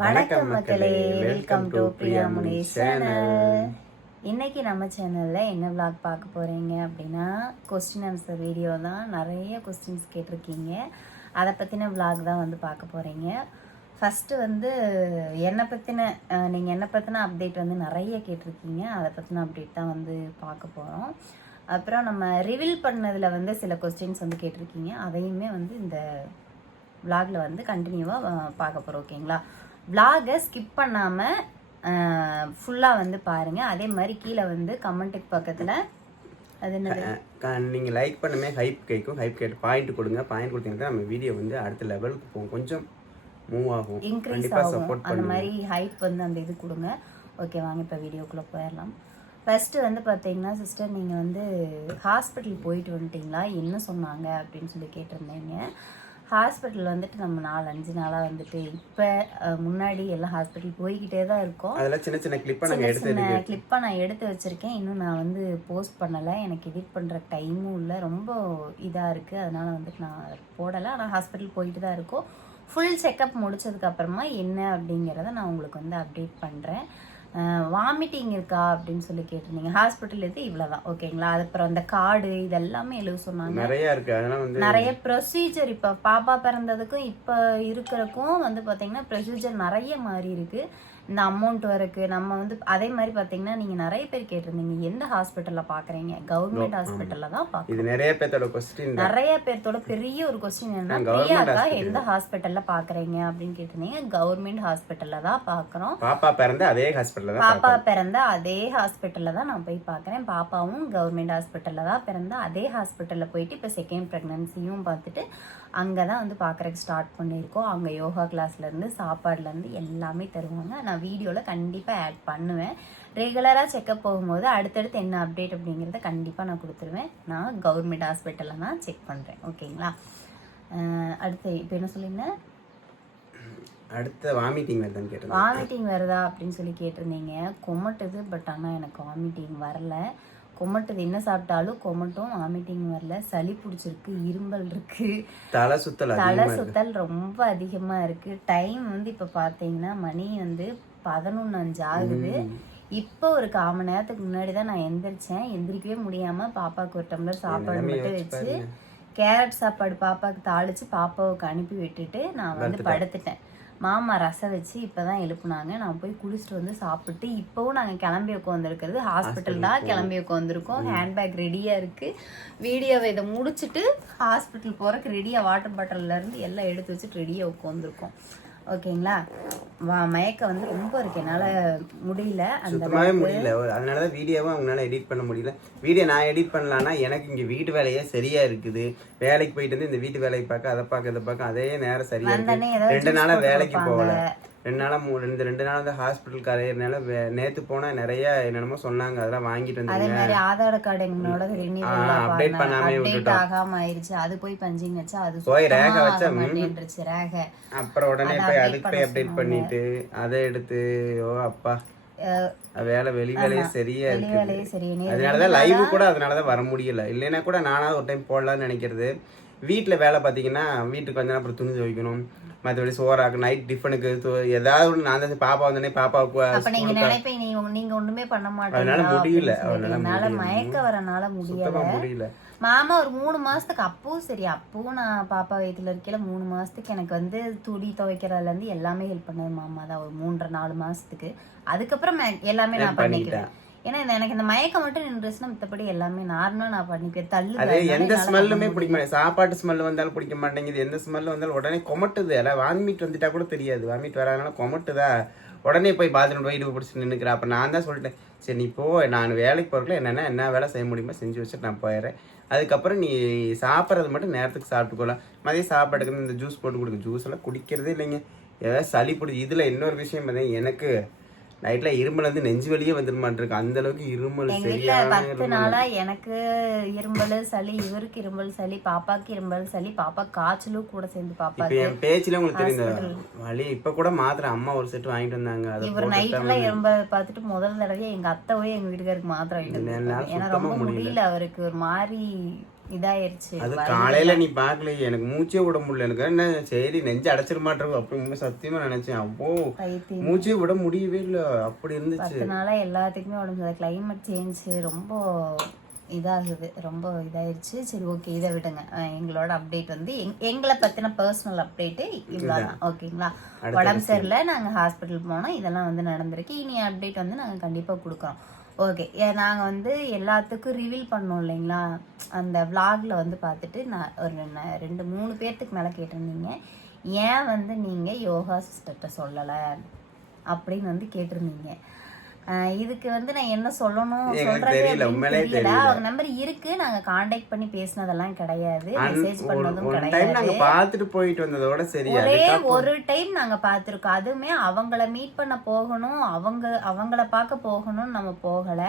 வணக்கம் மக்களே, welcome to Priya Munees channel. இன்னைக்கு நம்ம சேனல்ல என்ன vlog பார்க்க போறீங்க அப்படின்னா, கொஸ்டின் ஆன்சர் வீடியோ தான். நிறைய கொஸ்டின்ஸ் கேட்டிருக்கீங்க, அதை பற்றின vlog தான் வந்து பார்க்க போறீங்க. ஃபஸ்ட்டு வந்து என்னை பற்றின நீங்கள் என்னை பற்றின அப்டேட் வந்து நிறைய கேட்டிருக்கீங்க, அதை பற்றின அப்டேட் தான் வந்து பார்க்க போகிறோம். அப்புறம் நம்ம ரிவீல் பண்ணதில் வந்து சில கொஸ்டின்ஸ் வந்து கேட்டிருக்கீங்க, அதையுமே வந்து இந்த vlogல வந்து கண்டினியூவாக பார்க்க போகிறோம். ஓகேங்களா? vlog-ஐ ஸ்கிப் பண்ணாமல் ஃபுல்லாக வந்து பாருங்கள். அதே மாதிரி கீழே வந்து கமெண்ட்டுக்கு பக்கத்தில் அது என்ன நீங்கள் லைக் பண்ணுமே ஹைப் கேட்கும். ஹைப் கேட்டு பாயிண்ட் கொடுங்க. பாயிண்ட் கொடுத்தீங்கன்னா நம்ம வீடியோ வந்து அடுத்த லெவலுக்கு போகும், கொஞ்சம் மூவ் ஆகும், இன்க்ரீஸ் ஆகும். அந்த மாதிரி ஹைப் வந்து அந்த இது கொடுங்க. ஓகே, வாங்க இப்போ வீடியோக்குள்ளே போயிடலாம். ஃபஸ்ட்டு வந்து பார்த்தீங்கன்னா, சிஸ்டர் நீங்கள் வந்து ஹாஸ்பிட்டல் போயிட்டு வந்துட்டிங்களா, என்ன சொன்னாங்க அப்படின்னு சொல்லி கேட்டிருந்தீங்க. ஹாஸ்பிட்டல் வந்துட்டு நம்ம 4-5 நாளாக வந்துட்டு இப்போ முன்னாடி எல்லாம் ஹாஸ்பிட்டல் போய்கிட்டே தான் இருக்கோம். அதெல்லாம் சின்ன சின்ன கிளிப்பாக நான் எடுத்து வச்சுருக்கேன். இன்னும் நான் வந்து போஸ்ட் பண்ணலை, எனக்கு எடிட் பண்ணுற டைமும் இல்லை, ரொம்ப இதாக இருக்குது. அதனால் வந்துட்டு நான் போடலை. ஆனால் ஹாஸ்பிட்டல் போயிட்டு தான் இருக்கோம். ஃபுல் செக்கப் முடிச்சதுக்கப்புறமா என்ன அப்படிங்கிறத நான் உங்களுக்கு வந்து அப்டேட் பண்ணுறேன். வாமிட்டிங் இருக்கா அப்படின்னு சொல்லி கேட்டிருந்தீங்க. ஹாஸ்பிட்டல் இது இவ்வளோதான். ஓகேங்களா? அதுக்கப்புறம் அந்த கார்டு இதெல்லாமே எழுத சொன்னாங்க. நிறைய இருக்கு, அதெல்லாம் வந்து நிறைய ப்ரொசீஜர். இப்போ பாப்பா பிறந்ததுக்கும் இப்போ இருக்கிறக்கும் வந்து பார்த்தீங்கன்னா ப்ரொசீஜர் நிறைய மாறி இருக்கு. இந்த அமௌண்ட் வரைக்கு நம்ம வந்து அதே மாதிரி பார்த்தீங்கன்னா நீங்கள் நிறைய பேர் கேட்டிருந்தீங்க எந்த ஹாஸ்பிட்டலில் பார்க்குறீங்க. கவர்மெண்ட் ஹாஸ்பிட்டலில் தான் பார்க்குறோம். நிறைய பேர்த்தோட கொஸ்டின், நிறைய பேர்த்தோட பெரிய ஒரு கொஸ்டின் என்ன, பிரியாக்கா எந்த ஹாஸ்பிட்டலில் பார்க்குறீங்க அப்படின்னு கேட்டிருந்தீங்க. கவர்மெண்ட் ஹாஸ்பிட்டலில் தான் பார்க்குறோம். பாப்பா பிறந்த அதே ஹாஸ்பிட்டலில் தான் நான் போய் பார்க்குறேன். பாப்பாவும் கவர்மெண்ட் ஹாஸ்பிட்டலில் தான் பிறந்த அதே ஹாஸ்பிட்டலில் போயிட்டு இப்போ செகண்ட் ப்ரெக்னன்சியும் பார்த்துட்டு அங்கே தான் வந்து பார்க்குறதுக்கு ஸ்டார்ட் பண்ணியிருக்கோம். அங்கே யோகா கிளாஸ்லேருந்து சாப்பாடுலேருந்து எல்லாமே தருவாங்க. நான் வீடியோவில் கண்டிப்பாக ஆட் பண்ணுவேன். ரெகுலராக செக்கப் போகும்போது அடுத்தடுத்து என்ன அப்டேட் அப்படிங்கிறத கண்டிப்பாக நான் கொடுத்துருவேன். நான் கவர்மெண்ட் ஹாஸ்பிட்டலில் தான் செக் பண்ணுறேன். ஓகேங்களா? அடுத்து இப்போ என்ன சொல்லியிருந்தேன், அடுத்த வாமிட்டிங் வருதான்னு கேட்டேன். வாமிட்டிங் வருதா அப்படின்னு சொல்லி கேட்டிருந்தீங்க. கொமட்டுது, பட் ஆனால் எனக்கு வாமிட்டிங் வரல. கொமட்டுது, என்ன சாப்பிட்டாலும் கொமட்டும், வாமிட்டிங் வரல. சளி பிடிச்சிருக்கு, இரும்பல் இருக்கு, தலை சுத்தல் ரொம்ப அதிகமாக இருக்கு. டைம் வந்து இப்போ பார்த்தீங்கன்னா மணி வந்து 11:05 ஆகுது. இப்போ ஒரு 1/4 மணி நேரத்துக்கு முன்னாடி தான் நான் எந்திரிச்சேன். எந்திரிக்கவே முடியாமல் பாப்பாவுக்கு ஒரு டம்ளர் சாப்பாடு மட்டும் வச்சு கேரட் சாப்பாடு பாப்பாவுக்கு தாளித்து பாப்பாவுக்கு அனுப்பி விட்டுட்டு நான் வந்து படுத்துட்டேன். மாமா ரசம் வச்சு இப்போதான் எழுப்புனாங்க. நான் போய் குளிச்சுட்டு வந்து சாப்பிட்டு இப்போவும் நாங்கள் கிளம்பி உட்காந்துருக்கிறது ஹாஸ்பிட்டல் தான் கிளம்பி உட்காந்துருக்கோம். ஹேண்ட்பேக் ரெடியாக இருக்குது. வீடியோவை இதை முடிச்சுட்டு ஹாஸ்பிட்டல் போகிறக்கு ரெடியாக வாட்டர் பாட்டிலேருந்து எல்லாம் எடுத்து வச்சுட்டு ரெடியாக உட்காந்துருக்கோம். ஓகேங்களா? மயக்கம் வந்து ரொம்ப இருக்கு, என்னால் முடியல, சுத்தமாகவே முடியல. அதனால தான் வீடியோவும் அவங்களால எடிட் பண்ண முடியல. வீடியோ நான் எடிட் பண்ணலான்னா எனக்கு இங்கே வீட்டு வேலையே சரியா இருக்குது. வேலைக்கு போயிட்டு வந்து இந்த வீட்டு வேலையை பார்க்க, அதை பார்க்க, இதை பார்க்க, அதே நேரம் சரியா இருக்கு. 2 நாளாக வேலைக்கு போகல. 2 நாளாக வந்து ஹாஸ்பிட்டல் கரையிறதுனால நேற்று போனா நிறைய என்னென்னமோ சொன்னாங்க, அதெல்லாம் வாங்கிட்டு வந்து அதே மாதிரி ஆதார் கார்டு எங்களோட அப்டேட் பண்ணாம விட்டுட்டோம். ஆகாம ஆயிடுச்சு. அது போய் பஞ்சிங் வச்சா அது போய் ரேக வச்சா ரேக. அப்புறம் உடனே போய் அதுக்கு போய் அப்டேட் பண்ணிட்டு அதை எடுத்து அப்பா வெளி வேலையே சரியா இருக்கு. அதனாலதான் லைவ் கூட அதனாலதான் வர முடியல. இல்லைன்னா கூட நானாவது ஒரு டைம் போடலாம்னு நினைக்கிறது. வீட்டில் வேலை பார்த்தீங்கன்னா வீட்டுக்கு வந்து அப்புறம் துணி துவைக்கணும், மற்றபடி சோறாக்கு, நைட் டிஃபனுக்கு ஏதாவது ஒன்று. நான் தான் பாப்பா வந்தோடனே பாப்பாவுக்கு நீங்க ஒண்ணுமே பண்ண மாட்டேன், அதனால முடியல. அதனால மயக்க வரனால முடியல. மாமா ஒரு 3 மாசத்துக்கு அப்பவும் சரி, அப்பவும் நான் பாப்பா வயிற்றுல இருக்கையில 3 மாசத்துக்கு எனக்கு வந்து துணி துவைக்கிறதுல இருந்து எல்லாமே ஹெல்ப் பண்ணது மாமா தான். ஒரு 3-4 மாசத்துக்கு. அதுக்கப்புறம் எல்லாமே நான் பண்ணிக்கிறேன். ஏன்னா எனக்கு இந்த மயக்கம் மட்டும் நின்றுச்சுன்னா மத்தபடி எல்லாமே நார்மலா நான் பண்ணிக்குவேன். தள்ளு எந்த ஸ்மெல்லுமே பிடிக்க மாட்டேங்குது. சாப்பாட்டு ஸ்மெல் வந்தாலும் பிடிக்க மாட்டேங்குது. எந்த ஸ்மெல் வந்தாலும் உடனே கொமட்டுது. எல்லாம் வாமிட் வந்துட்டா கூட தெரியாது, வாமிட் வராதனால கொமட்டுதா. உடனே போய் பாத்ரூம் போய் இடுப்பு பிடிச்சி நின்றுக்கிறேன். அப்போ நான் தான் சொல்லிட்டேன், சரி நீ போ, நான் வேலைக்கு போகிறதுல என்ன வேலை செய்ய முடியுமோ செஞ்சு வச்சுட்டு நான் போயிடுறேன். அதுக்கப்புறம் நீ சாப்பிட்றது மட்டும் நேரத்துக்கு சாப்பிட்டுக்கோலாம். மதியம் சாப்பாடுக்கு இந்த ஜூஸ் போட்டு கொடுங்க. ஜூஸ் எல்லாம் குடிக்கிறதே இல்லைங்க, ஏதாவது சளி பிடிச்சி. இதில் இன்னொரு விஷயம் பார்த்தீங்கன்னா, எனக்கு நைட்ல இருமல் வந்து நெஞ்சு வலியே வந்துருமான் அந்த அளவுக்கு இருமல். சரியா 10 நாளா எனக்கு இருமல் சளி, இவருக்கு இருமல் சளி, பாப்பாக்கு இருமல் சளி, பாப்பா காய்ச்சலும் கூட சேர்ந்து. பாப்பா என் பேச்சுல உங்களுக்கு தெரியும் வலி. இப்ப கூட மாத்திரை அம்மா ஒரு செட் வாங்கிட்டு வந்தாங்க. இவர் நைட்ல இருமல் பார்த்துட்டு முதல் தடவை எங்க அத்தை போய் எங்க வீட்டுக்காருக்கு மாத்திரை வாங்கிட்டு வந்தாங்க. ஏன்னா ரொம்ப முடியல அவருக்கு, ஒரு மாதிரி இதாயிருச்சு. அது காலையில நீ பாக்கலையே, எனக்கு மூச்சே விட முடியல. எனக்கு என்ன சரி நெஞ்சு அடைச்சிட மாட்டேன் அப்படி சத்தியமா நினைச்சேன். அப்போ மூச்சே விட முடியவே இல்லை, அப்படி இருந்துச்சு. அதனால எல்லாத்துக்குமே உடம்பு கிளைமேட் சேஞ்ச் ரொம்ப இதாகுது, ரொம்ப இதாயிருச்சு. சரி ஓகே, இதை விடுங்க. எங்களோட அப்டேட் வந்து எங்களை பத்தின பர்சனல் அப்டேட்டு இவ்வளோதான். ஓகேங்களா? உடம்பு சரியில்லை, நாங்கள் ஹாஸ்பிட்டல் போனோம், இதெல்லாம் வந்து நடந்திருக்கு. இனி அப்டேட் வந்து நாங்கள் கண்டிப்பாக கொடுக்குறோம். ஓகே, நாங்கள் வந்து எல்லாத்துக்கும் ரிவீல் பண்ணோம் இல்லைங்களா? அந்த விளாகில் வந்து பார்த்துட்டு நான் ஒரு 2-3 பேர்த்துக்கு மேலே கேட்டிருந்தீங்க, ஏன் வந்து நீங்கள் யோகா சிஸ்டர்கிட்ட சொல்லலை அப்படின்னு வந்து கேட்டிருந்தீங்க. இதுக்கு வந்து நான் என்ன சொல்லணும் சொல்றது தெரியல. அவங்க நம்பர் இருக்கு, நாங்க கான்டாக்ட் பண்ணி பேசினதெல்லாம் கிடையாது, மெசேஜ் பண்ணதும் கிடையாது. பார்த்துட்டு போயிட்டு வந்ததோட சரி. ஒரே ஒரு டைம் நாங்க பாத்துருக்கோம், அதுவுமே அவங்கள மீட் பண்ண போகணும், அவங்கள பார்க்க போகணும்னு நம்ம போகல.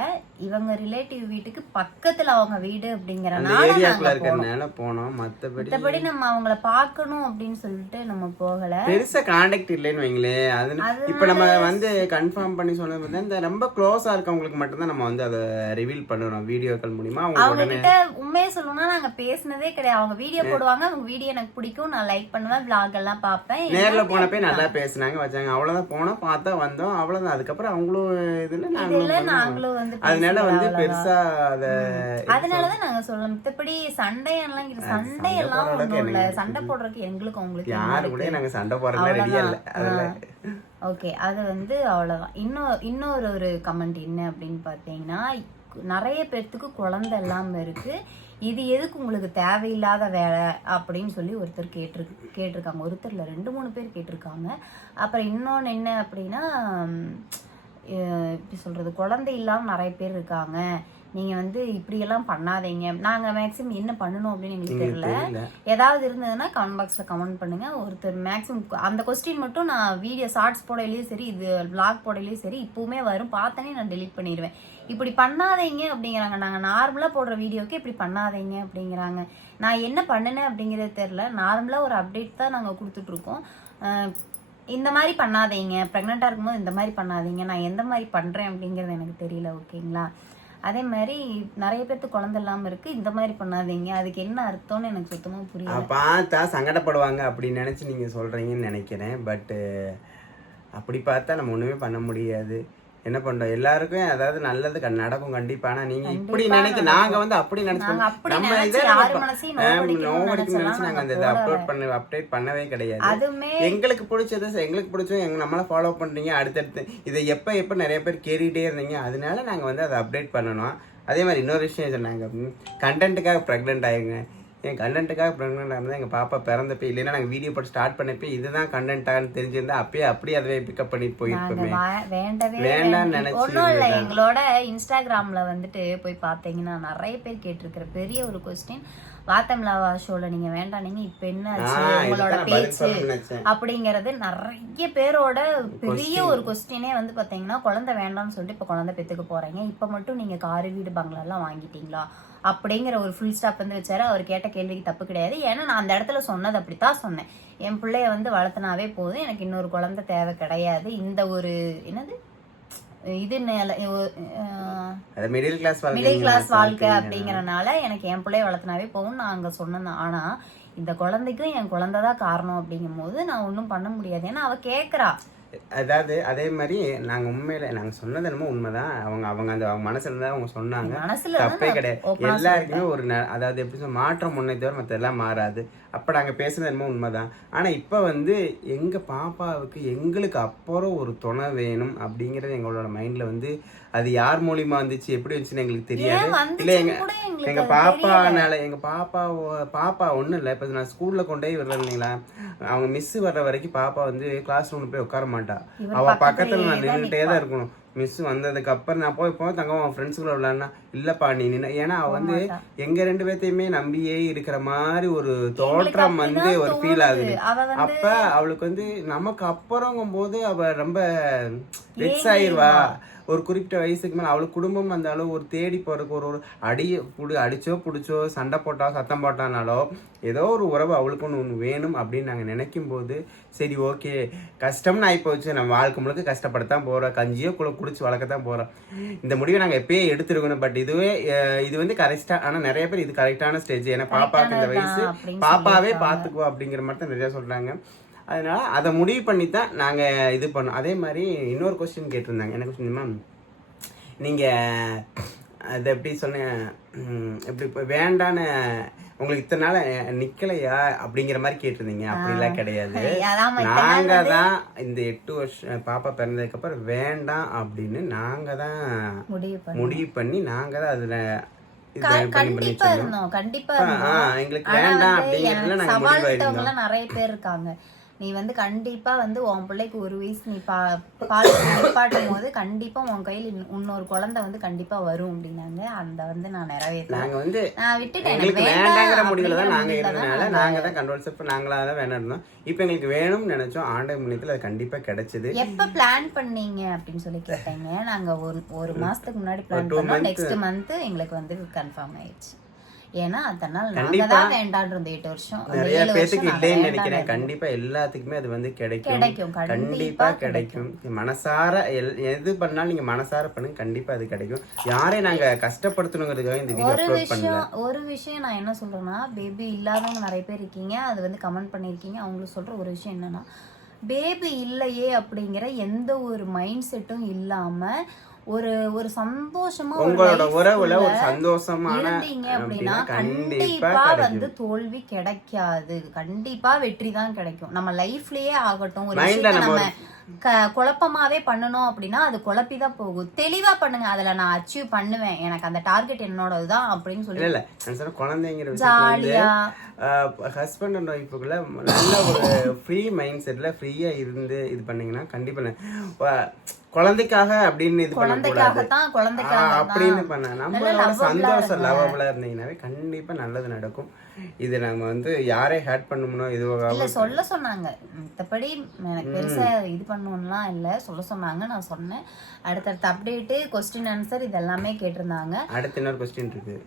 இவங்க ரிலேட்டிவ் வீட்டுக்கு பக்கத்துல அவங்க வீடு அப்படிங்கறனால போனோம். மத்தபடி நம்ம அவங்கள பார்க்கணும் அப்படின்னு சொல்லிட்டு நம்ம போகல. பெருசா கான்டாக்ட் இல்லைன்னு வைங்களேன். அது இப்ப நம்ம வந்து கன்ஃபார்ம் பண்ணி சொன்னது ரொம்ப க்ளோஸா இருக்கவங்களுக்கு மட்டும் தான் நம்ம வந்து அதை ரிவீல் பண்ணணும் வீடியோக்கள் மூலமா. அவங்க கிட்ட உண்மையை சொல்லணும்னா நாங்க பேசினதே கிடையாது. அவங்க வீடியோ போடுவாங்க, அவங்க வீடியோ எனக்கு பிடிக்கும், நான் லைக் பண்ணுவேன், vlog எல்லாம் பார்ப்பேன். நேர்ல போனப்ப நல்லா பேசினாங்க வச்சாங்க, அவ்வளவுதான். போனா பார்த்தா வந்தோம், அவ்வளவுதான். அதுக்கப்புறம் அவங்களும் இதுல நாங்களும் வந்து அதனால வந்து பெருசா அதனாலதான் நாங்க சொல்லலாம். மத்தபடி சண்டையெல்லாம் ஒண்ணும் இல்ல. சண்டை போடுறதுக்கு எங்களுக்கு அவங்களுக்கு யாரு கூட நாங்க சண்டை போடுறது ரெடியா இல்ல. அதெல்லாம் ஓகே, அது வந்து அவ்வளோதான். இன்னொரு ஒரு கமெண்ட் என்ன அப்படின்னு பார்த்தீங்கன்னா, நிறைய பேர்த்துக்கு குழந்தை இல்லாமல் இருக்குது, இது எதுக்கு உங்களுக்கு தேவையில்லாத வேலை அப்படின்னு சொல்லி ஒருத்தர் கேட்டிருக்காங்க. ஒருத்தர்ல 2-3 பேர் கேட்டிருக்காங்க. அப்புறம் இன்னொன்று என்ன அப்படின்னா, எப்படி சொல்கிறது, குழந்தை இல்லாமல் நிறைய பேர் இருக்காங்க, நீங்கள் வந்து இப்படியெல்லாம் பண்ணாதீங்க. நாங்கள் மேக்ஸிமம் என்ன பண்ணணும் அப்படின்னு எங்களுக்கு தெரியல. ஏதாவது இருந்ததுன்னா கமெண்ட் பாக்ஸில் கமெண்ட் பண்ணுங்கள். ஒருத்தர் மேக்ஸிமம் அந்த கொஸ்டின் மட்டும் நான் வீடியோ ஷார்ட்ஸ் போடையிலையும் சரி, இது விளாக் போடையிலையும் சரி, இப்போவுமே வரும், பார்த்தனே நான் டெலிட் பண்ணிடுவேன். இப்படி பண்ணாதீங்க அப்படிங்கிறாங்க. நாங்கள் நார்மலாக போடுற வீடியோக்கு இப்படி பண்ணாதீங்க அப்படிங்கிறாங்க. நான் என்ன பண்ணினேன் அப்படிங்கிறது தெரில. நார்மலாக ஒரு அப்டேட் தான் நாங்கள் கொடுத்துட்ருக்கோம். இந்த மாதிரி பண்ணாதீங்க, ப்ரெக்னெண்ட்டாக இருக்கும்போது இந்த மாதிரி பண்ணாதீங்க, நான் எந்த மாதிரி பண்ணுறேன் அப்படிங்கிறது எனக்கு தெரியல. ஓகேங்களா? அதே மாதிரி நிறைய பேருக்கு குழந்தை இல்லாம இருக்கு, இந்த மாதிரி பண்ணாதீங்க, அதுக்கு என்ன அர்த்தம்னு எனக்கு சுத்தமா புரியல. பார்த்தா சங்கடப்படுவாங்க அப்படின்னு நினைச்சு நீங்க சொல்றீங்கன்னு நினைக்கிறேன். பட் அப்படி பார்த்தா நம்ம ஒண்ணுமே பண்ண முடியாது. என்ன பண்றோம், எல்லாருக்கும் அதாவது நல்லது நடக்கும் கண்டிப்பா. ஆனா நீங்க இப்படி நினைக்க, நாங்க வந்து அப்படி நினைச்சோம். நம்ம இதை நோவடிக்கு நினைச்சு நாங்க அந்த அப்டேட் பண்ணவே கிடையாது. எங்களுக்கு பிடிச்சது நம்மள ஃபாலோ பண்றீங்க. அடுத்தடுத்து இதை எப்ப நிறைய பேர் கேட்டுட்டே இருந்தீங்க, அதனால நாங்க வந்து அதை அப்டேட் பண்ணணும். அதே மாதிரி இன்னொரு விஷயம் சொன்னாங்க, கண்டென்ட்டுக்காக ப்ரெக்னென்ட் ஆயிருங்க. என் கண்டென்ட்டுக்காக ப்ரெக்னென்ட் ஆயிருந்தா எங்கள் பாப்பா பிறந்தப்ப, இல்லைன்னா நாங்கள் வீடியோ போட்டு ஸ்டார்ட் பண்ணப்போ இதுதான் கண்டென்ட்டான்னு தெரிஞ்சிருந்தா அப்படியே அதுவே பிக்கப் பண்ணிட்டு போயிருப்போமே. வேண்டாம்னு நினைச்சு ஒன்றும் இல்லை. எங்களோட இன்ஸ்டாகிராம்ல வந்துட்டு போய் பார்த்தீங்கன்னா நிறைய பேர் கேட்டிருக்கிற பெரிய ஒரு கொஸ்டின், வாத்தம்லாவா ஷோல நீங்க வேண்டாம், நீங்க இப்ப என்ன உங்களோட பேச்சு அப்படிங்கறது நிறைய பேரோட பெரிய ஒரு கொஸ்டினே வந்து பாத்தீங்கன்னா, குழந்தை வேண்டாம்னு சொல்லிட்டு இப்ப குழந்தை பெத்துக்க போறீங்க, இப்ப மட்டும் நீங்க காரு வீடு பங்களா எல்லாம் வாங்கிட்டீங்களா அப்படிங்கிற ஒரு ஃபுல் ஸ்டாப் வந்து வச்சாரு. அவர் கேட்ட கேள்விக்கு தப்பு கிடையாது. ஏன்னா நான் அந்த இடத்துல சொன்னது அப்படித்தான் சொன்னேன். என் பிள்ளைய வந்து வளர்த்தனாவே போதும், எனக்கு இன்னொரு குழந்தை தேவை கிடையாது. இந்த ஒரு என்னது இது மிடில் கிளாஸ் வாழ்க்கை அப்படிங்கறனால எனக்கு என் பிள்ளைய வளர்த்தனாவே போகும் நான் அங்க சொன்னேன். ஆனா இந்த குழந்தைக்கும் என் குழந்தைதான் காரணம் அப்படிங்கும் போது நான் ஒன்றும் பண்ண முடியாது. ஏன்னா அவ கேக்குறா. அதாவது அதே மாதிரி நாங்க உண்மையில நாங்க சொன்னது என்னமோ உண்மைதான். அவங்க அந்த அவங்க மனசுல இருந்தா அவங்க சொன்னாங்க, தப்பே கிடையாது. எல்லாருக்குமே ஒரு அதாவது எப்படி சொல்ல, மாற்றம் முன்னே தவிர மற்ற எல்லாம் மாறாது. அப்ப நாங்க பேசுனது என்னமோ உண்மைதான். ஆனா இப்ப வந்து எங்க பாப்பாவுக்கு எங்களுக்கு அப்புறம் ஒரு துணை வேணும் அப்படிங்கறது எங்களோட மைண்ட்ல வந்து, அது யார் மூலியமா வந்துச்சு எப்படி வந்துச்சுன்னு எங்களுக்கு தெரியாது. இல்ல எங்க பாப்பானால எங்க பாப்பா ஒண்ணும் இல்ல. இப்ப நான் ஸ்கூல்ல கொண்டே விடுறேன் இல்லைங்களா, அவங்க மிஸ் வர்ற வரைக்கும் பாப்பா வந்து கிளாஸ் ரூம்ல போய் உட்கார மாட்டா. அவ பக்கத்துல நான் நின்றுட்டே தான் இருக்கணும். மிஸ் வந்ததுக்கு அப்புறம் நான் போய் தங்கம் அவன் ஃப்ரெண்ட்ஸுக்குள்ள விளையாடுனா, இல்லப்பா நீ நின்று. ஏன்னா அவ வந்து எங்க 2 பேர்த்தையுமே நம்பியே இருக்கிற மாதிரி ஒரு தோற்றம் வந்து ஒரு ஃபீல் ஆகுது. அப்ப அவளுக்கு வந்து நமக்கு அப்புறங்கும் போது அவ ரொம்ப வெக்ஸ் ஆயிடுவா. ஒரு குறிப்பிட்ட வயசுக்கு மேலே அவளுக்கு குடும்பம் வந்தாலும் ஒரு தேடி போறதுக்கு ஒரு அடிச்சோ பிடிச்சோ சண்டை போட்டா சத்தம் போட்டானாலோ ஏதோ ஒரு உறவு அவளுக்கு ஒன்று வேணும் அப்படின்னு நாங்கள் நினைக்கும் போது, சரி ஓகே கஷ்டம்னு ஆகிப்போச்சு, நம்ம வாழ்க்கை முழுக்க கஷ்டப்படத்தான் போகிறோம், கஞ்சியோ குடிச்சு பிடிச்சி வளர்க்க தான் போகிறோம். இந்த முடிவை நாங்கள் எப்பயே எடுத்துருக்கணும். பட் இது வந்து கரெக்டாக, ஆனால் நிறைய பேர் இது கரெக்டான ஸ்டேஜ். ஏன்னா பாப்பாவுக்கு இந்த வயசு, பாப்பாவே பார்த்துக்குவோம் அப்படிங்கிற மாதிரி தான் நிறையா சொல்கிறாங்க. அதனால அதை முடிவு பண்ணி தான் நாங்கள் இது பண்ணோம். அதே மாதிரி இன்னொரு கொஸ்டின் கேட்டிருந்தாங்க. என்ன கொஸ்டின் மேம், நீங்கள் அதை எப்படி சொன்னேன், எப்படி இப்போ வேண்டான்னு உங்களுக்கு இத்தனை நாள் நிக்கலையா அப்படிங்கிற மாதிரி கேட்டிருந்தீங்க. அப்படிலாம் கிடையாது. நாங்க தான் இந்த 8 வருஷம் பாப்பா பிறந்ததுக்கு அப்புறம் வேண்டாம் அப்படின்னு நாங்க தான் முடிவு பண்ணி நாங்க தான் அதுல எங்களுக்கு வேண்டாம் அப்படிங்கிறதுல நாங்க முடிவாயிருந்தோம். நிறைய பேர் இருக்காங்க. நீ வந்து கண்டிப்பா வந்து உன் பிள்ளைக்கு 1 வயசு நீ பால் நிப்பாட்டும் போது கண்டிப்பா உன் கையில் இன்னொரு குழந்தை வந்து கண்டிப்பா வரும் அப்படின்னாங்க. அந்த வந்து நான் நிறைவேற்றேன். நாங்க வந்து நான் விட்டுட்டேன். எங்களுக்கு வேண்டாங்கிற முடிவுல தான் நாங்க இருந்தனால நாங்க தான் கண்ட்ரோல் செட் நாங்களா தான் வேணாம் இருந்தோம். இப்போ எங்களுக்கு வேணும்னு நினைச்சோம். ஆண்டவர் முன்னியத்துல அது கண்டிப்பா கிடைச்சது. எப்ப பிளான் பண்ணீங்க அப்படின்னு சொல்லி கேட்டீங்க. நாங்க ஒரு மாசத்துக்கு முன்னாடி பிளான் பண்ணோம். நெக்ஸ்ட் மந்த் எங்களுக்கு வந்து கன்ஃபார்ம் ஆயிடுச்சு. ஏன்னா அதனால நாங்க தான் வேண்டாம்ன்றது 8 வருஷம். நிறைய பேருக்கு இல்லைன்னு நினைக்கிறேன். கண்டிப்பா எல்லாத்துக்குமே அது வந்து கிடைக்கும். கண்டிப்பா கிடைக்கும். மனசார எது பண்ணாலும் நீங்க மனசார பண்ணுங்க, கண்டிப்பா அது கிடைக்கும். யாரையும் நாங்க கஷ்டப்படுத்தணுங்கிறதுக்காக இந்த வீடியோ அப்லோட் பண்ணல. ஒரு விஷயம் நான் என்ன சொல்றேன்னா, பேபி இல்லாதவங்க நிறைய பேர் இருக்கீங்க, அது வந்து கமெண்ட் பண்ணிருக்கீங்க. அவங்களுக்கு சொல்ற ஒரு விஷயம் என்னன்னா, பேபி இல்லையே அப்படிங்கிற எந்த ஒரு மைண்ட் செட்டும் இல்லாம ஒரு சந்தோஷமா உங்களோட உறவுல ஒரு சந்தோஷமான இருந்தீங்க அப்படின்னா கண்டிப்பா வந்து தோல்வி கிடைக்காது. கண்டிப்பா வெற்றி தான் கிடைக்கும். நம்ம லைஃப்லயே ஆகட்டும், ஒரு விஷயத்தை நம்ம குழப்பமாவே பண்ணணும் அப்படின்னா அது குழப்பிதான் போகும். தெளிவா பண்ணுங்க, அதுல நான் அச்சீவ் பண்ணுவேன், எனக்கு அந்த டார்கெட் என்னோடதுதான் அப்படின்னு சொல்லி இல்ல குழந்தைங்கிற ஜாலியா ஹஸ்பண்ட் அண்ட் ஒய்ஃபுக்குள்ள நல்ல ஒரு ஃப்ரீ மைண்ட் செட்ல ஃப்ரீயா இருந்து இது பண்ணீங்கன்னா கண்டிப்பா குழந்தைக்காக அப்படின்னு இது பண்ணக்கூடாது. அப்படின்னு பண்ண நம்மளோட சந்தோஷம் லவபிளா இருந்தீங்கன்னாவே கண்டிப்பா நல்லது நடக்கும். இது நம்ம வந்து யாரையும் ஹேட் பண்ணணும்னோ இதுவாக சொல்ல சொன்னாங்க. மத்தபடி எனக்கு பெருசா இது பண்ணணும்லாம் இல்ல, சொல்ல சொன்னாங்க, நான் சொன்னேன். அடுத்தடுத்த அப்டேட், கொஸ்டின் ஆன்சர் இதெல்லாமே கேட்டிருந்தாங்க. அடுத்து இன்னொரு கொஸ்டின் இருக்கு.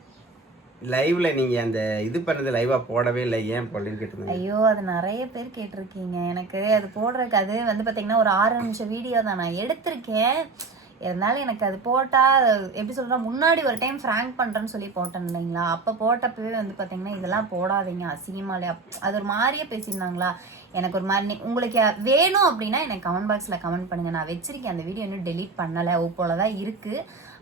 லைவ்ல நீங்க அந்த இது பண்ணது லைவா போடவே இல்லை, ஏன் போடலன்னு கேட்டிருந்தீங்க. ஐயோ, அது நிறைய பேர் கேட்டிருக்கீங்க. எனக்கு அது போடுறதுக்கு அது வந்து பாத்தீங்கன்னா ஒரு 6 நிமிஷம் வீடியோ தான் நான் எடுத்திருக்கேன். இருந்தாலும் எனக்கு அது போட்டா எப்படி சொல்றா, முன்னாடி ஒரு டைம் ஃப்ராங்க் பண்றேன்னு சொல்லி போட்டேன் இல்லைங்களா, அப்ப போட்டப்பவே வந்து பாத்தீங்கன்னா இதெல்லாம் போடாதீங்க அசிங்கமாலே, அது ஒரு மாதிரியே பேசியிருந்தாங்களா. எனக்கு ஒரு மாதிரி உங்களுக்கு வேணும் அப்படின்னா எனக்கு கமெண்ட் பாக்ஸ்ல கமெண்ட் பண்ணுங்க. நான் வச்சிருக்கேன் அந்த வீடியோ, இன்னும் டெலீட் பண்ணல, போலதான் இருக்கு.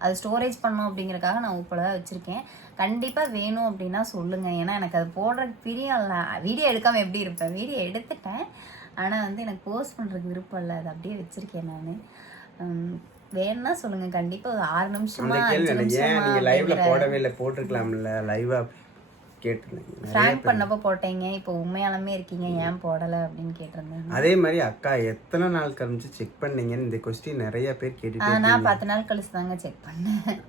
அது ஸ்டோரேஜ் பண்ணணும் அப்படிங்கறதுக்காக நான் போலதான் வச்சிருக்கேன். கண்டிப்பா வேணும் அப்படின்னா சொல்லுங்க. ஏன்னா எனக்கு அது போடுறதுக்கு பிரியம் இல்லை. வீடியோ எடுக்காம எப்படி இருப்பேன், வீடியோ எடுத்துட்டேன், ஆனா வந்து எனக்கு போஸ்ட் பண்றதுக்கு விருப்பம் இல்லை. அது அப்படியே வச்சிருக்கேன் நான். வேணும்னா சொல்லுங்க, கண்டிப்பா ஒரு 6 நிமிஷமா நீங்க லைவ்ல போடவே இல்லை, போட்டுக்கலாம்ல லைவா கேட்டிருந்தீங்க. ஃப்ராங்க் பண்ணப்போ போட்டீங்க, இப்போ உண்மையாலுமே இருக்கீங்க, ஏன் போடல அப்படின்னு கேட்டிருந்தேன். அதே மாதிரி அக்கா எத்தனை நாள் கழிச்சு செக் பண்ணீங்கன்னு இந்த கொஸ்டின் நிறைய பேர் கேட்டுட்டு. நான் 10 நாள் கழிச்சு தாங்க செக் பண்ணேன்.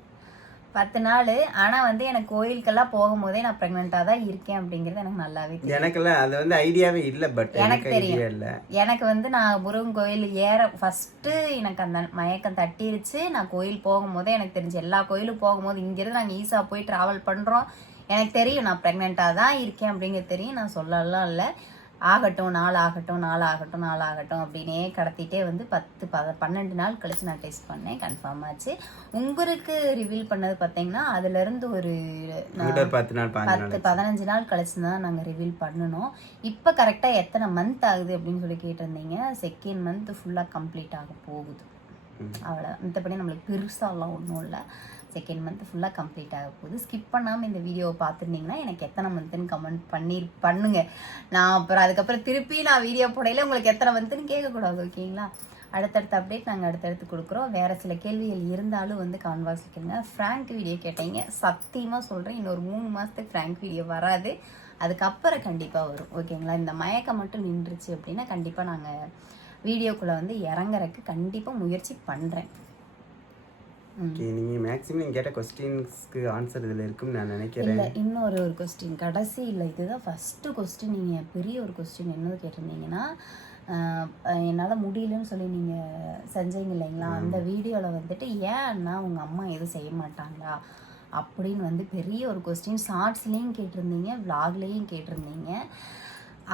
10 நாள். ஆனா வந்து எனக்கு கோயிலுக்கெல்லாம் போகும்போதே நான் பிரெக்னெண்டா தான் இருக்கேன் அப்படிங்கறது எனக்கு நல்லாவே தெரியும். எனக்குலாம் அது வந்து ஐடியாவே இல்ல. பட் எனக்கு தெரியும். எனக்கு வந்து நான் முருகன் கோயில் ஃபர்ஸ்ட் எனக்கு அந்த மயக்கம் தட்டிருச்சு. நான் கோயில் போகும்போதே எனக்கு தெரிஞ்சு, எல்லா கோயிலும் போகும்போது இங்கிருந்து நாங்க ஈஸா போய் டிராவல் பண்றோம், எனக்கு தெரியும் நான் பிரெக்னெண்டா தான் இருக்கேன் அப்படிங்கிறது தெரியும். நான் சொல்லலாம் இல்லை, ஆகட்டும் நாள் அப்படின்னே கடத்திட்டே வந்து 12 நாள் கழிச்சு நான் டெஸ்ட் பண்ணேன், கன்ஃபார்ம் ஆச்சு. உங்களுக்கு ரிவீல் பண்ணது பார்த்தீங்கன்னா அதுல இருந்து ஒரு 15 நாள் கழிச்சு தான் நாங்கள் ரிவீல் பண்ணணும். இப்போ கரெக்டாக எத்தனை மந்த் ஆகுது அப்படின்னு சொல்லி கேட்டிருந்தீங்க. 2nd மந்த் ஃபுல்லாக கம்ப்ளீட் ஆக போகுது. அவ்வளோ, மற்றபடி நம்மளுக்கு பெருசாலாம் ஒன்றும் இல்லை. 2nd மந்த் ஃபுல்லாக கம்ப்ளீட் ஆக போகுது. ஸ்கிப் பண்ணாமல் இந்த வீடியோவை பார்த்துருந்தீங்கன்னா எனக்கு எத்தனை மந்த்துன்னு கமெண்ட் பண்ணுங்க. நான் அப்புறம் அதுக்கப்புறம் திருப்பி நான் வீடியோ போடையில உங்களுக்கு எத்தனை மந்த்துன்னு கேட்கக்கூடாது, ஓகேங்களா. அடுத்தடுத்த அப்டேட் நாங்கள் அடுத்தடுத்து கொடுக்குறோம். வேறு சில கேள்விகள் இருந்தாலும் வந்து கமெண்ட் பாக்ஸ் கேளுங்க. ஃப்ராங்க் வீடியோ கேட்டீங்க, சத்தியமாக சொல்கிறேன் இன்னொரு 3 மாதத்துக்கு ஃப்ராங்க் வீடியோ வராது, அதுக்கப்புறம் கண்டிப்பாக வரும், ஓகேங்களா. இந்த மயக்கம் மட்டும் நின்றுச்சு அப்படின்னா கண்டிப்பாக நாங்கள் வீடியோக்குள்ளே வந்து இறங்குறதுக்கு கண்டிப்பாக முயற்சி பண்ணுறேன். நீங்க மேக்ஸிமம் கேட்ட क्वेश्चंसக்கு ஆன்சர் இதுல இருக்குன்னு நான் நினைக்கிறேன். இல்ல, இன்னொரு क्वेश्चन கடைசி இல்ல, இதுதான் ஃபர்ஸ்ட் क्वेश्चन. நீங்க பெரிய ஒரு क्वेश्चन என்ன கேட்டிருந்தீங்கன்னா, என்னால முடியலன்னு சொல்லி நீங்க செஞ்சீங்க இல்லைங்களா, அந்த வீடியோல வந்துட்டு ஏன்னா உங்க அம்மா எதுவும் செய்ய மாட்டாங்களா அப்படின்னு வந்து பெரிய ஒரு क्वेश्चन ஷார்ட்ஸ்லயும் கேட்டிருந்தீங்க, vlogலயும் கேட்டிருந்தீங்க.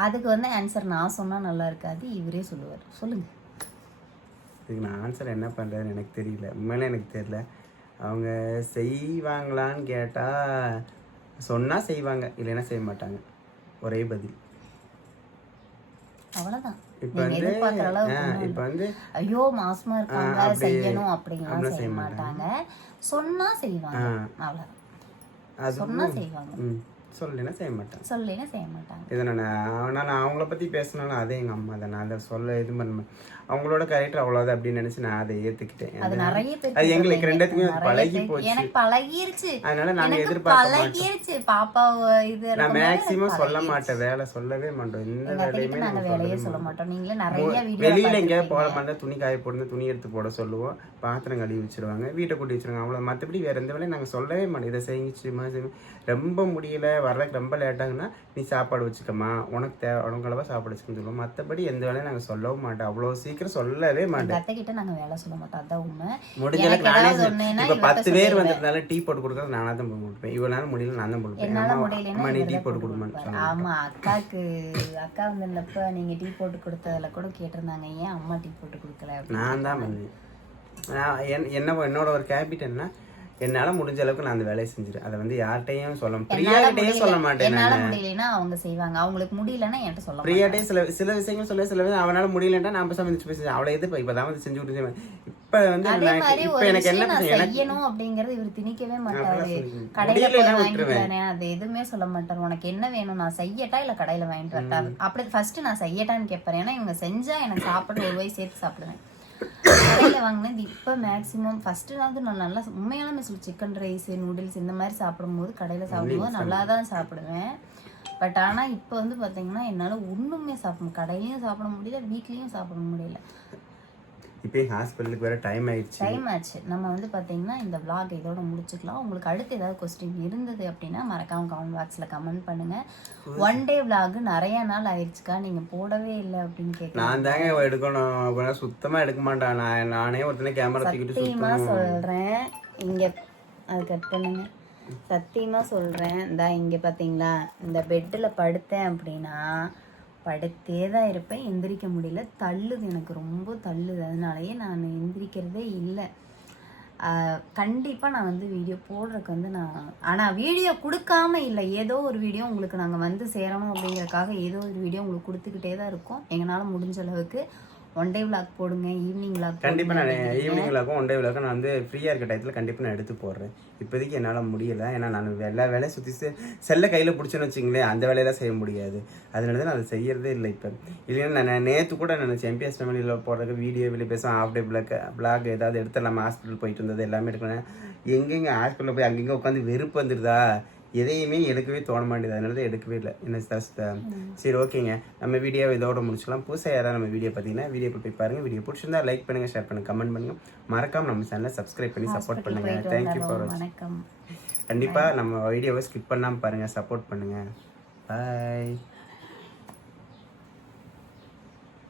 அதுக்கு வந்து ஆன்சர் நான் சொன்னா நல்லா இருக்காது, இவரே சொல்லுவார். சொல்லுங்க. இதுக்கு நான் ஆன்சர் என்ன பண்ணுறதுன்னு எனக்கு தெரியல, உண்மையிலே எனக்கு தெரியல. அவங்க செய்வாங்களான்னு கேட்டால் சொன்னால் செய்வாங்க, இல்லைன்னா செய்ய மாட்டாங்க. ஒரே பதில். அவ்வளவுதான். இப்போ வந்து இப்போ வந்து ஐயோ மாசமா இருக்காங்க செய்யணும் அப்படிங்கலாம் செய்ய மாட்டாங்க. சொன்னா செய்வாங்க, அவ்வளவுதான். சொன்னா செய்வாங்க, சொல்லலைன்னா செய்ய மாட்டாங்க. சொல்லலைன்னா செய்ய மாட்டாங்க. இதை நான் அவங்கள பற்றி பேசினாலும் அதே எங்கள் அம்மா தான். நான் அதை சொல்ல இது பண்ண அவங்களோட கேரக்டர் அவ்வளோதான் அப்படின்னு நினச்சி நான் அதை ஏற்றுக்கிட்டேன். அது நிறைய பேர் அது எங்களுக்கு ரெண்டுத்துக்குமே பழகி போச்சு. எனக்கு பழகிருச்சு, அதனால நாங்கள் எதிர்பார்க்க பழகிருச்சு. பாப்பா இது நான் மேக்ஸிமம் சொல்ல மாட்டேன், வேலை சொல்லவே மாட்டோம். இந்த வேலையுமே நாங்க வேலையே சொல்ல மாட்டோம். நீங்களே நிறைய வெளியில எங்கேயாவது போட மாட்டோம், துணி காய போட்டு துணி எடுத்து போட சொல்லுவோம், பாத்திரம் கழுவி வச்சிருவாங்க, வீட்டை கூட்டி வச்சிருவாங்க, அவ்வளோ. மற்றபடி வேற எந்த வேலையும் நாங்கள் சொல்லவே மாட்டோம். இதை செஞ்சு ரொம்ப முடியல, வர்றதுக்கு ரொம்ப லேட்டாங்கன்னா நீ சாப்பாடு வச்சுக்கம்மா, உனக்கு அளவாக சாப்பாடு வச்சுக்கன்னு சொல்லுவோம். மற்றபடி எந்த வேலையும் நாங்கள் சொல்லவும் மாட்டோம், அவ்வளோ சீக்கிரம் சொல்லவே மாட்டோம். அத்தை கிட்ட நாங்க வேலை சொல்ல மாட்டோம், அதான் உண்மை. முடிஞ்சளவுக்கு நானே இப்போ 10 பேர் வந்ததுனால டீ போட்டு கொடுக்குறது நானாக தான் போட்டு கொடுப்பேன். இவனால முடியல நான் தான் போட்டுப்பேன். அம்மா நீ டீ போட்டு கொடுமான்னு. ஆமா, அக்கா வந்தப்ப நீங்க டீ போட்டு கொடுத்ததுல கூட கேட்டிருந்தாங்க, ஏன் அம்மா டீ போட்டு கொடுக்கல. நான் தான் பண்ணுவேன். என்னோட ஒரு ஹேபிட் என்ன, என்னால முடிஞ்ச அளவுக்கு நான் அந்த வேலையை செஞ்சிருவேன். அதை வந்து யார்கிட்டையும் பிரியாட்டையும் சொல்ல மாட்டேன். என்னால முடியலன்னா அவங்க செய்வாங்க, அவங்களுக்கு முடியலன்னா என்கிட்ட சொல்ல மாட்டாங்க. பிரியாட்டையும் சில விஷயங்கள் சொல்ல, சில அவனால முடியலன்னா நான் சமைச்சு பேசி அவளை எது இப்பதான் வந்து செஞ்சு கொடுத்து. இப்ப வந்து எனக்கு என்ன செய்யணும் அப்படிங்கறது இவர் திணிக்கவே மாட்டாரு. கடையில போய் வாங்கிட்டு வரேன் அது எதுவுமே சொல்ல மாட்டாரு. உனக்கு என்ன வேணும், நான் செய்யட்டா இல்ல கடையில வாங்கிட்டு வரட்டா. அப்படி ஃபர்ஸ்ட் நான் செய்யட்டான்னு கேட்பேன். ஏன்னா இவங்க செஞ்சா எனக்கு சாப்பிட ஒரு வயசு சேர்த்து சாப்பிடுவேன். கடையில் வாங்கினது இப்போ மேக்ஸிமம் ஃபஸ்ட்டு வந்து நான் நல்லா உண்மையான சிக்கன் ரைஸ் நூடுல்ஸ் இந்த மாதிரி சாப்பிடும்போது கடையில் சாப்பிடும்போது நல்லா தான் சாப்பிடுவேன். பட் ஆனால் இப்போ வந்து பார்த்தீங்கன்னா என்னால் ஒன்றுமே கடையிலையும் சாப்பிட முடியல, வீட்லேயும் சாப்பிட முடியல. இப்போ ஹாஸ்பிட்டலுக்கு வேற டைம் ஆச்சு. நம்ம வந்து பார்த்தீங்கன்னா இந்த vlog இதோட முடிச்சுக்கலாம். உங்களுக்கு அடுத்து ஏதாவது கொஸ்டின் இருந்தது அப்படின்னா மறக்காம கமெண்ட் பாக்ஸில் கமெண்ட் பண்ணுங்க. ஒன் டே vlog நிறைய நாள் ஆயிடுச்சுக்கா, நீங்க போடவே இல்லை அப்படின்னு கேட்குறேன். நான் தாங்க எடுக்கணும், சுத்தமா எடுக்க மாட்டேன். நானே ஒருத்தனை கேமரா தூக்கிட்டு சத்தியமா சொல்றேன், இங்க அது கட் பண்ணுங்க. சத்தியமா சொல்றேன், இங்க பாத்தீங்களா இந்த பெட்டில் படுத்தேன் அப்படின்னா படுத்தே தான் இருப்பேன், எந்திரிக்க முடியல, தள்ளுது, எனக்கு ரொம்ப தள்ளுது. அதனாலயே நான் எந்திரிக்கிறதே இல்லை. கண்டிப்பாக நான் வந்து வீடியோ போடுறதுக்கு வந்து ஆனால் வீடியோ கொடுக்காம இல்லை, ஏதோ ஒரு வீடியோ உங்களுக்கு நாங்கள் வந்து சேரணும் அப்படிங்கிறதுக்காக ஏதோ ஒரு வீடியோ உங்களுக்கு கொடுத்துக்கிட்டே தான் இருக்கோம். எங்களால் முடிஞ்ச அளவுக்கு ஒன் டே விளாக் போடுங்க, ஈவினிங் விளாக். கண்டிப்பாக நான் ஈவினிங் விளாக்கும் ஒன் டே விளாக்கும் நான் வந்து ஃப்ரீயாக இருக்க டயத்தில் கண்டிப்பாக நான் எடுத்து போடுறேன். இப்போதைக்கு என்னால் முடியலை, ஏன்னா நான் எல்லா வேலையும் சுற்றி செல்லை கையில் பிடிச்சேன்னு வச்சுங்களேன், அந்த வேலையெல்லாம் செய்ய முடியாது. அதனால தான் நான் அதை செய்யறதே இல்லை. இப்போ இல்லைன்னா நான் நேற்று கூட நினச்சேன் எம்பிஎஸ் ஃபேமிலியில் போடுறதுக்கு வீடியோ வெளியே பேசுவேன், ஆஃப் டே பிளாக் ஏதாவது எடுத்து நம்ம ஹாஸ்பிட்டல் போயிட்டு இருந்தது எல்லாமே எடுக்கணும். எங்கெங்கே ஹாஸ்பிட்டலில் போய் அங்கங்கே உட்காந்து வெறுப்பு வந்துடுதா, எதையுமே எடுக்கவே தோண மாட்டேது. அதனால தான் எடுக்கவே இல்லை. என்ன சரி ஓகேங்க, நம்ம வீடியோ இதோட முடிச்சுக்கலாம். புதுசாக யாராவது நம்ம வீடியோ பார்த்தீங்கன்னா வீடியோ போய் பாருங்கள். வீடியோ பிடிச்சிருந்தா லைக் பண்ணுங்கள், ஷேர் பண்ணுங்கள், கமெண்ட் பண்ணுங்கள். மறக்காம நம்ம சேனலை சப்ஸ்கிரைப் பண்ணி சப்போர்ட் பண்ணுங்கள். தேங்க்யூ ஃபார் வாட்சிங். கண்டிப்பாக நம்ம வீடியோவை ஸ்கிப் பண்ணாமல் பாருங்கள், சப்போர்ட் பண்ணுங்கள். பாய்.